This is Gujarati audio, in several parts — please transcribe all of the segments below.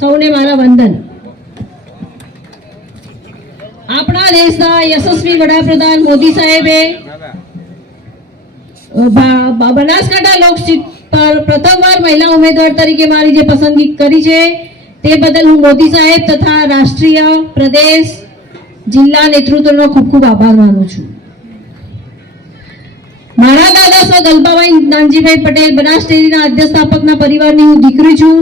સૌને મારા વંદન। આપણા દેશના યશસ્વી વડાપ્રધાન મોદી સાહેબે બનાસકાંઠા લોકસીટ પર પ્રથમવાર મહિલા ઉમેદવાર તરીકે મારી જે પસંદગી કરી છે તે બદલ હું મોદી સાહેબ તથા રાષ્ટ્રીય, પ્રદેશ, જિલ્લા નેતૃત્વનો ખૂબ ખૂબ આભાર માનું છું। મારા દાદા સ્વ ગલબાભાઈ નાનજીભાઈ પટેલ બનાસ ડેરીના અધ્યક્ષાપકના પરિવારની હું દીકરી છું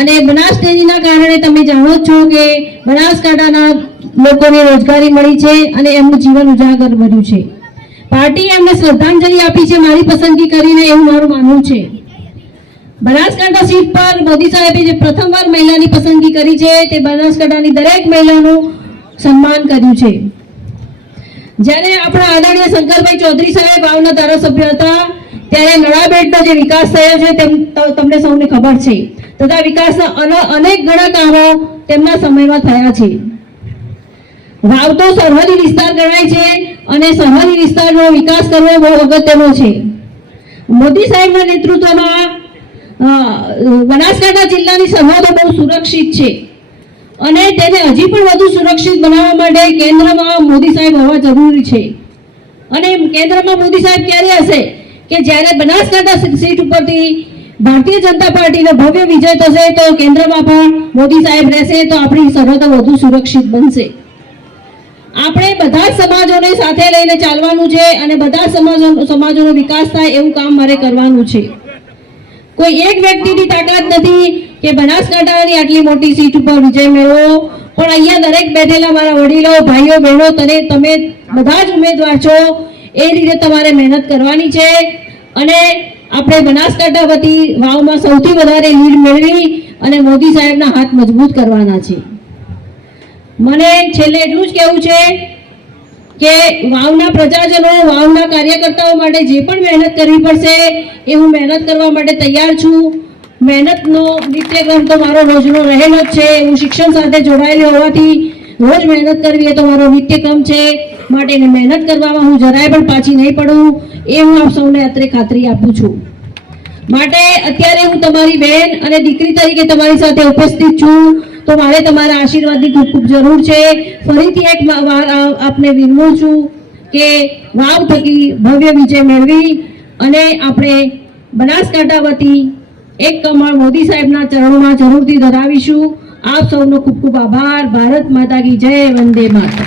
અને બનાસ ડેરીના કારણે તમે જાણો છો કે બનાસકાંઠાના લોકોને રોજગારી મળી છે અને એમનું જીવન ઉજાગર બન્યું છે। પાર્ટીએ એમને શ્રદ્ધાંજલિ આપી છે મારી પસંદગી કરીને, એવું મારું માનવું છે। બનાસકાંઠા સીટ પર મોદી સાહેબે જે પ્રથમવાર મહિલાની પસંદગી કરી છે તે બનાસકાંઠાની દરેક મહિલાનું સન્માન કર્યું છે। જ્યારે આપણા આદરણીય શંકરભાઈ ચૌધરી સાહેબ વાવના ધારાસભ્ય હતા ત્યારે નળાબેટનો જે વિકાસ થયો છે તેમ તમને સૌને ખબર છે, તથા વિકાસના અનેક ઘણા કામો તેમના સમયમાં થયા છે। વાવ તો સરહદી વિસ્તાર ગણાય છે અને સરહદી વિસ્તારનો વિકાસ કરવો બહુ અગત્યનો છે। મોદી સાહેબના નેતૃત્વમાં બનાસકાંઠા જિલ્લાની સરહદો બહુ સુરક્ષિત છે અને તેને હજી પણ વધુ સુરક્ષિત બનાવવા માટે કેન્દ્રમાં મોદી સાહેબ હોવા જરૂરી છે। અને કેન્દ્રમાં મોદી સાહેબ ક્યારે હશે કે જ્યારે બનાસકાંઠા સીટ ઉપરથી ભારતીય જનતા પાર્ટીનો ભવ્ય વિજય થશે તો કેન્દ્રમાં પણ મોદી સાહેબ રહેશે તો આપણી સરહદો વધુ સુરક્ષિત બનશે। આપણે બધા જ સમાજોને સાથે લઈને ચાલવાનું છે અને બધા સમાજોનો વિકાસ થાય એવું કામ મારે કરવાનું છે। કોઈ એક વ્યક્તિની તાકાત નથી કે બનાસકાંઠાની આટલી મોટી સીટ ઉપર વિજય મેળવો, પણ અહીંયા દરેક બેઠેલા મારા વડીલો, ભાઈઓ, બહેનો, તમે બધા જ ઉમેદવાર છો, એ રીતે તમારે મહેનત કરવાની છે અને આપણે બનાસકાંઠા વતી વાવમાં સૌથી વધારે લીડ મેળવી અને મોદી સાહેબના હાથ મજબૂત કરવાના છે। મને છેલ્લે એટલું જ કહેવું છે કે વાવના પ્રજાજનો, વાવના કાર્યકર્તાઓ માટે જે પણ મહેનત કરવી પડશે એ હું મહેનત કરવા માટે તૈયાર છું। મહેનતનો નિત્યક્રમ તો મારો રોજનો રહેલો જ છે। હું શિક્ષણ સાથે જોડાયેલી હોવાથી રોજ મહેનત કરવી એ તો મારો નિત્યક્રમ છે, માટે મહેનત કરવામાં હું જરાય પણ પાછી નહીં પડું એ હું આપ સૌને અત્રે ખાતરી આપું છું। માટે અત્યારે હું તમારી બહેન અને દીકરી તરીકે તમારી સાથે ઉપસ્થિત છું તો મારે તમારા આશીર્વાદની ખૂબ ખૂબ જરૂર છે। ફરીથી એક વાર આપને વિનવું છું કે વાવ થકી ભવ્ય વિજય મેળવી અને આપણે બનાસકાંઠા વતી એક કમળ મોદી સાહેબના ચરણોમાં જરૂરથી ધરાવીશું। આપ સૌનો ખૂબ ખૂબ આભાર। ભારત માતા કી જય, વંદે માતરમ।